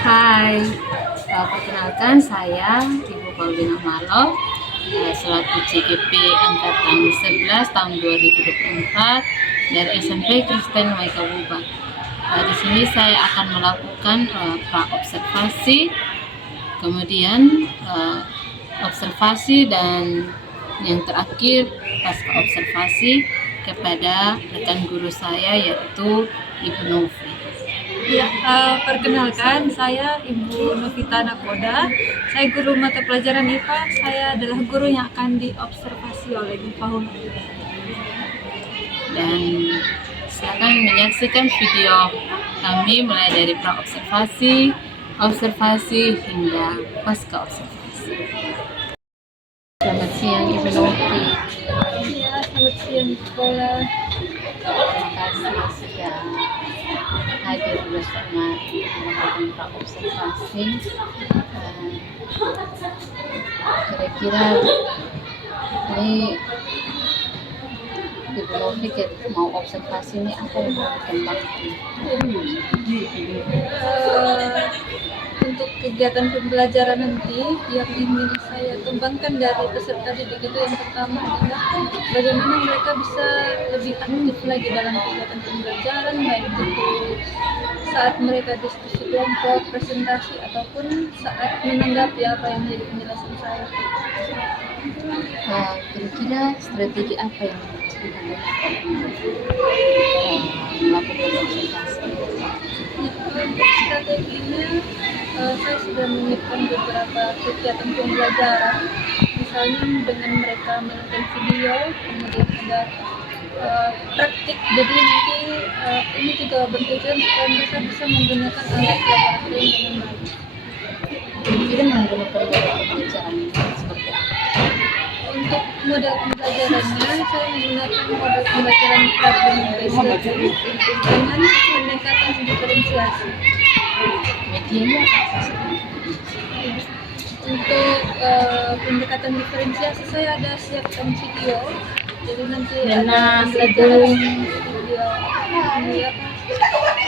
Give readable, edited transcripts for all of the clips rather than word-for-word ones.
Hai, perkenalkan saya Ibu Paulina Malo, selaku CGP Angkatan 11 tahun 2024 dari SMP Kristen Waikawuba. Di sini saya akan melakukan pra-observasi, kemudian observasi, dan yang terakhir pasca observasi kepada rekan guru saya yaitu Ibu Novi. Ya, perkenalkan saya Ibu Novita Nakoda. Saya guru mata pelajaran IPA. Saya adalah guru yang akan diobservasi oleh Ibu Paula. Dan silakan menyaksikan video kami mulai dari pra-observasi, observasi hingga pasca observasi. Selamat siang Ibu Novi. Ya, selamat siang sekolah. Terima kasih sudah hadir bersama melakukan pra-observasi. Kira-kira ini Ibu Novi mau observasi ini apa yang mau dikembangkan? Untuk kegiatan pembelajaran nanti yang ingin saya kembangkan dari peserta didik itu yang pertama adalah bagaimana mereka bisa lebih aktif lagi dalam kegiatan pembelajaran, baik itu saat mereka diskusi kelompok, presentasi, ataupun saat menanggapi apa yang menjadi penjelasan saya. Kira-kira strategi apa yang digunakan untuk melakukan observasi? Strateginya saya sudah menyiapkan beberapa kegiatan pembelajaran, misalnya dengan mereka menonton video, kemudian ada praktik. Jadi nanti ini juga bertujuan supaya mereka bisa menggunakan alat laboratorium dengan baik. Kira-kira menggunakan model pembelajaran seperti apa? Untuk model pembelajarannya, saya menggunakan model pembelajaran problem based learning dengan pendekatan diferensiasi. Medianya apa sih? Untuk pendekatan diferensiasi saya ada siapkan video, jadi nanti ada pembelajaran video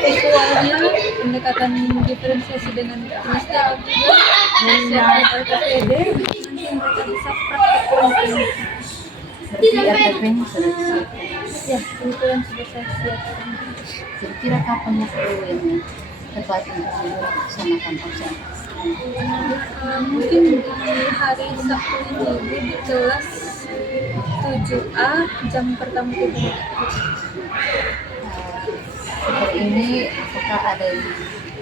visualnya, pendekatan diferensiasi dengan kinesthetik juga, siapkan RTPD, nanti mereka bisa praktek langsung. Berarti RTP-nya sudah disiapkan? Ya, kebetulan sudah saya siapkan. Kira-kira kapan ini tepat untuk dilaksanakan observasi? Mungkin di hari Sabtu ini di kelas 7A jam pertama kita. Seperti ini, apakah ada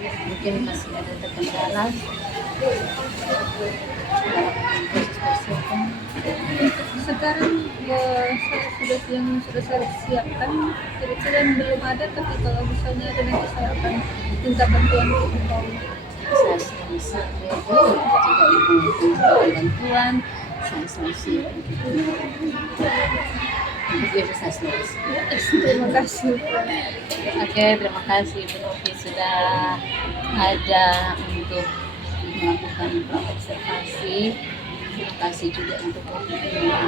yang mungkin masih ada terkendala dalam proses persiapan? Sekarang saya sudah saya siapkan, kebetulan belum ada, tapi kalau misalnya ada nanti saya akan minta bantuan Ibu Paula. Saya selalu siap ya Bu, jika Ibu minta bantuan, saya selalu siap. Untuk Ibu saya selalu siap. Terima kasih. Oke, terima kasih Ibu Novi sudah ada untuk melakukan observasi. Terima kasih juga untuk waktunya.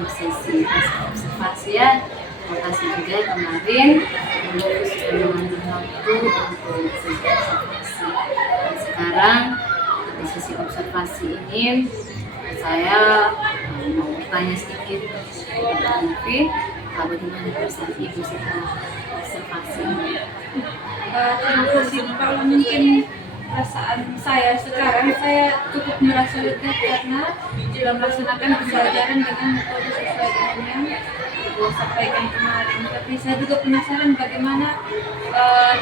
untuk sesi observasi ya. Terima kasih juga kemarin Ibu sudah mengambil waktu untuk sesi observasi. Dan sekarang di sesi observasi ini saya mau bertanya sedikit kepada Novi, bagaimana perasaan Ibu setelah observasi ini? Terima kasih. Kalau mungkin perasaan saya sekarang, saya cukup merasa lega karena sudah melaksanakan pembelajaran dengan metode sesuai dengan yang Ibu sampaikan kemarin. Tapi saya juga penasaran bagaimana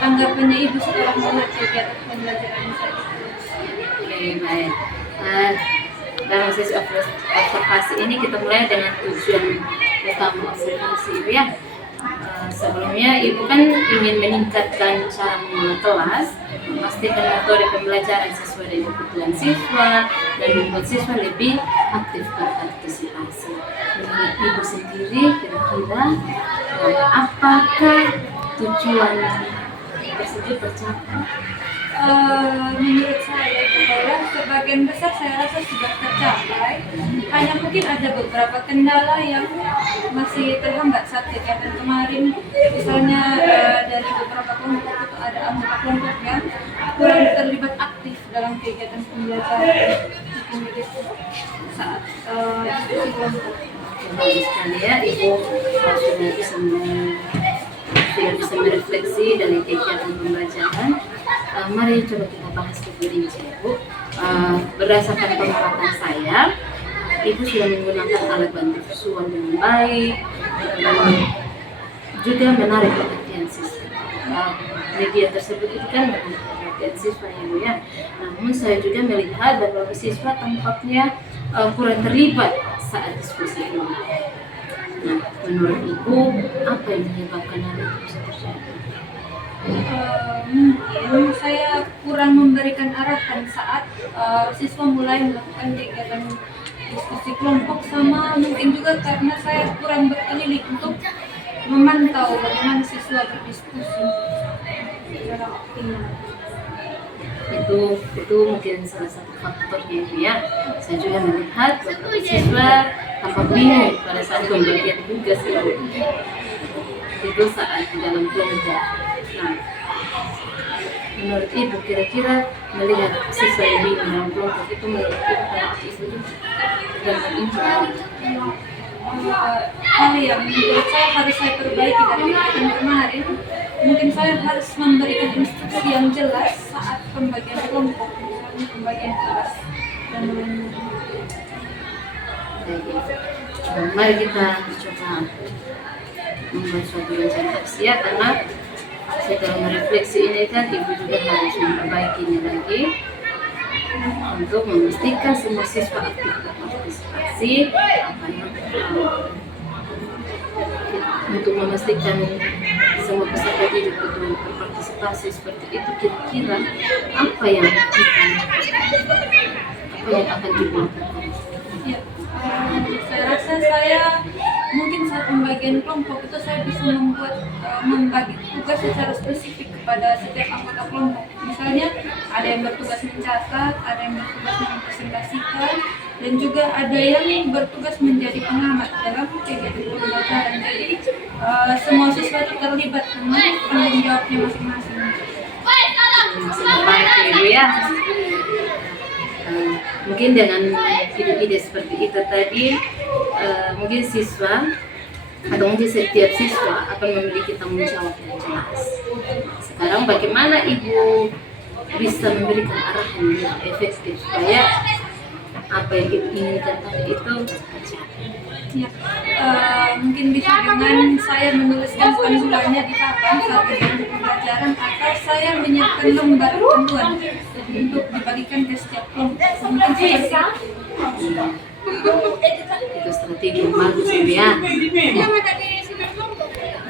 tanggapannya Ibu setelah melihat kegiatan pembelajaran saya. Oke, baik. Dalam sesi observasi ini kita mulai dengan tujuan utama observasi Ibu ya. Sebelumnya Ibu kan ingin meningkatkan cara mengelola kelas, memastikan metode pembelajaran sesuai dengan kebutuhan siswa, dan membuat siswa lebih aktif berpartisipasi. Menurut Ibu sendiri, kira-kira apakah tujuan tersebut tercapai? Menurut saya bahwa sebagian besar saya rasa sudah tercapai. Hanya mungkin ada beberapa kendala yang masih terhambat saat kegiatan kemarin. Misalnya dari beberapa kelompok itu ada anggota kelompok yang kurang terlibat aktif dalam kegiatan pembelajaran saat diskusi kelompok. Bagus sekali ya, Ibu sudah bisa merefleksi dari kegiatan pembelajaran. Mari coba kita bahas lebih rinci, Ibu. Berdasarkan pengamatan saya, Ibu sudah menggunakan alat bantu visual dengan baik, juga menarik perhatian siswa. Media tersebut itu kan menarik perhatian siswa, Ibu ya. Namun saya juga melihat beberapa siswa tampaknya kurang terlibat saat diskusi ini. Nah, menurut Ibu, apa yang menyebabkan hal itu bisa terjadi? Mungkin saya kurang memberikan arahan saat siswa mulai melakukan kegiatan diskusi kelompok, sama mungkin juga karena saya kurang berkeliling untuk memantau bagaimana siswa berdiskusi secara optimal. Itu mungkin salah satu faktornya Ibu ya. Saya juga melihat beberapa siswa tampak bingung pada saat pembagian tugas itu saat di dalam kelompok. Nah, menurut Ibu kira-kira melihat siswa yang bingung dalam kelompok itu menurut Ibu dan hal yang menurut saya harus saya perbaiki dari kegiatan kemarin, mungkin saya harus memberikan instruksi yang jelas saat pembagian kelompok, misalnya pembagian tugas dan lain-lain. Mari kita coba membuat suatu rencana aksi ya, karena setelah merefleksi ini kan Ibu juga harus memperbaikinya lagi untuk memastikan semua siswa aktif berpartisipasi. Untuk memastikan semua peserta didik betul berpartisipasi seperti itu, kira-kira apa yang akan dilakukan? Ya, saya rasa saya mungkin saat pembagian kelompok itu saya bisa membagi tugas secara spesifik kepada setiap anggota kelompok. Misalnya ada yang bertugas mencatat, ada yang bertugas mempresentasikan, dan juga ada yang bertugas menjadi pengamat dalam kegiatan pembelajaran. Jadi semua siswa itu terlibat dengan tanggung jawabnya masing-masing. Baik Ibu ya. Mungkin dengan ide-ide seperti itu tadi, mungkin siswa atau mungkin setiap siswa akan memiliki tanggung jawab yang jelas. Sekarang bagaimana Ibu bisa memberikan arahan yang efektif supaya apa yang Ibu inginkan tadi itu tercapai? Ya, mungkin bisa dengan saya menuliskan panduannya di papan saat kegiatan pembelajaran, atau saya menyiapkan lembar panduan untuk dibagikan ke setiap kelompok. Mungkin seperti itu strategi yang bagus ya.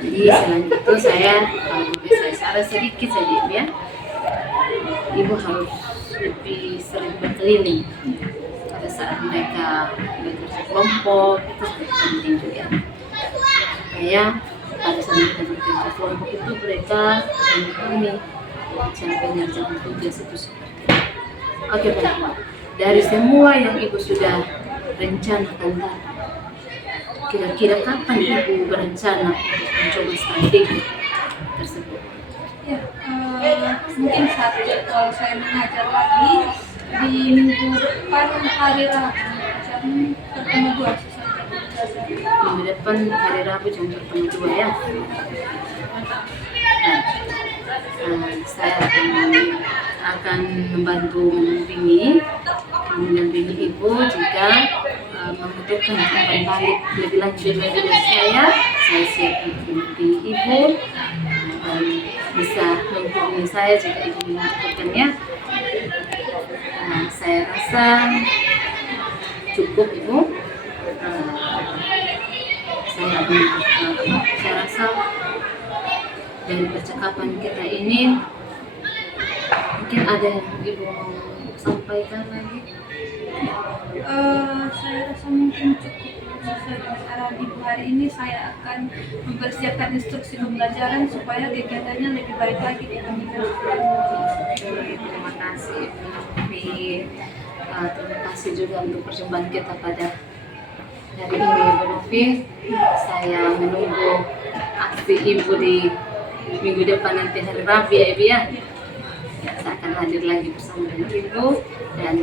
Jadi selain itu saya, kalau boleh saya saran sedikit saja ya, Ibu harus lebih sering berkeliling pada saat mereka bekerja kelompok. Itu penting juga supaya pada saat mereka bekerja kelompok itu mereka memahami cara pengerjaan tugas itu seperti itu. Oke baik, dari semua yang Ibu sudah rencanakan tadi, kira-kira kapan Ibu berencana untuk mencoba studi tersebut? Ya, mungkin saat jadwal saya mengajar lagi di minggu depan hari Rabu jam pertama 2 Minggu depan hari Rabu jam pertama 2 ya. Nah, saya akan membantu mendampingi Ibu jika membutuhkan umpan balik lebih lanjut lagi dari saya siap untuk mendampingi Ibu dan bisa menghubungi saya jika Ibu membutuhkannya. Saya rasa cukup Ibu. Saya rasa dari percakapan kita ini mungkin ada yang Ibu mau sampaikan lagi. Saya rasa mungkin cukup sesuai dengan arahan Ibu. Hari ini saya akan mempersiapkan instruksi pembelajaran supaya kegiatannya lebih baik lagi dibandingkan sebelumnya. Terima kasih Ibu Novi. Terima kasih juga untuk perjumpaan kita pada hari ini Ibu Novi. Saya menunggu aksi Ibu di minggu depan nanti hari Rabu ya Ibu ya. Saya akan hadir lagi bersama dengan Ibu dan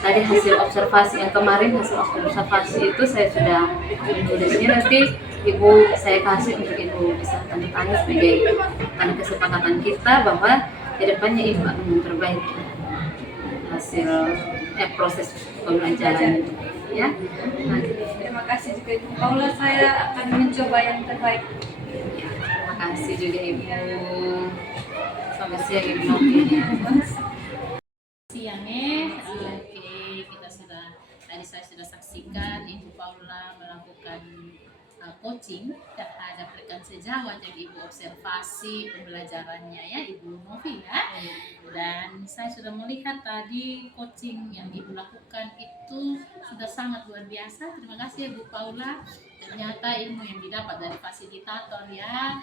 tadi hasil observasi yang kemarin itu saya sudah menulisnya, nanti Ibu saya kasih untuk Ibu bisa tanda tangan sebagai tanda kesepakatan kita bahwa kedepannya Ibu akan memperbaiki hasil proses pembelajaran itu ya. Terima kasih juga Ibu Paula, saya akan mencoba yang terbaik. Terima kasih juga Ibu. Selamat siang Ibu Novi. Siangnya, kita saya sudah saksikan Ibu Paula melakukan coaching terhadap rekan sejawat yang Ibu observasi pembelajarannya ya Ibu Novi ya. Dan saya sudah melihat tadi coaching yang Ibu lakukan itu sudah sangat luar biasa. Terima kasih Ibu Paula. Ternyata ilmu yang didapat dari fasilitator ya,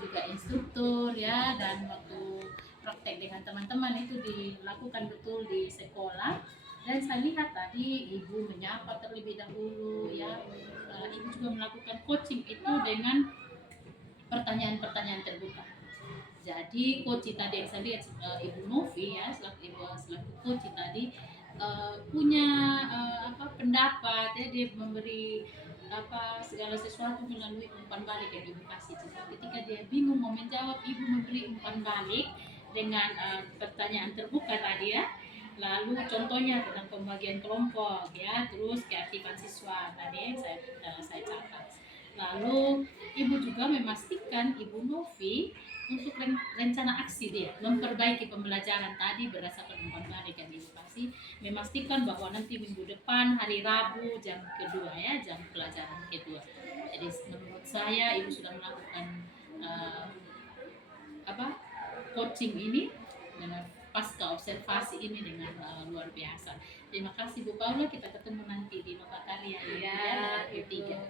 juga instruktur ya, dan waktu praktek dengan teman-teman itu dilakukan betul di sekolah. Dan saya lihat tadi Ibu menyapa terlebih dahulu ya. Ibu juga melakukan coaching itu dengan pertanyaan-pertanyaan terbuka. Jadi coaching tadi yang saya lihat Ibu Novi ya, selaku coaching tadi punya pendapat ya, dia memberi segala sesuatu melalui umpan balik yang Ibu kasih. Jadi ketika dia bingung mau menjawab, Ibu memberi umpan balik dengan pertanyaan terbuka tadi ya. Lalu contohnya tentang pembagian kelompok ya, terus keaktifan siswa tadi yang saya catat. Lalu Ibu juga memastikan Ibu Novi untuk rencana aksi dia memperbaiki pembelajaran tadi berdasarkan umpan balik yang Ibu kasih, memastikan bahwa nanti minggu depan hari Rabu jam kedua ya, jam pelajaran kedua. Jadi menurut saya Ibu sudah melakukan coaching ini dengan pasca observasi ini dengan luar biasa. Terima kasih Bu Paula, kita ketemu nanti di nota karya ya, ketiga.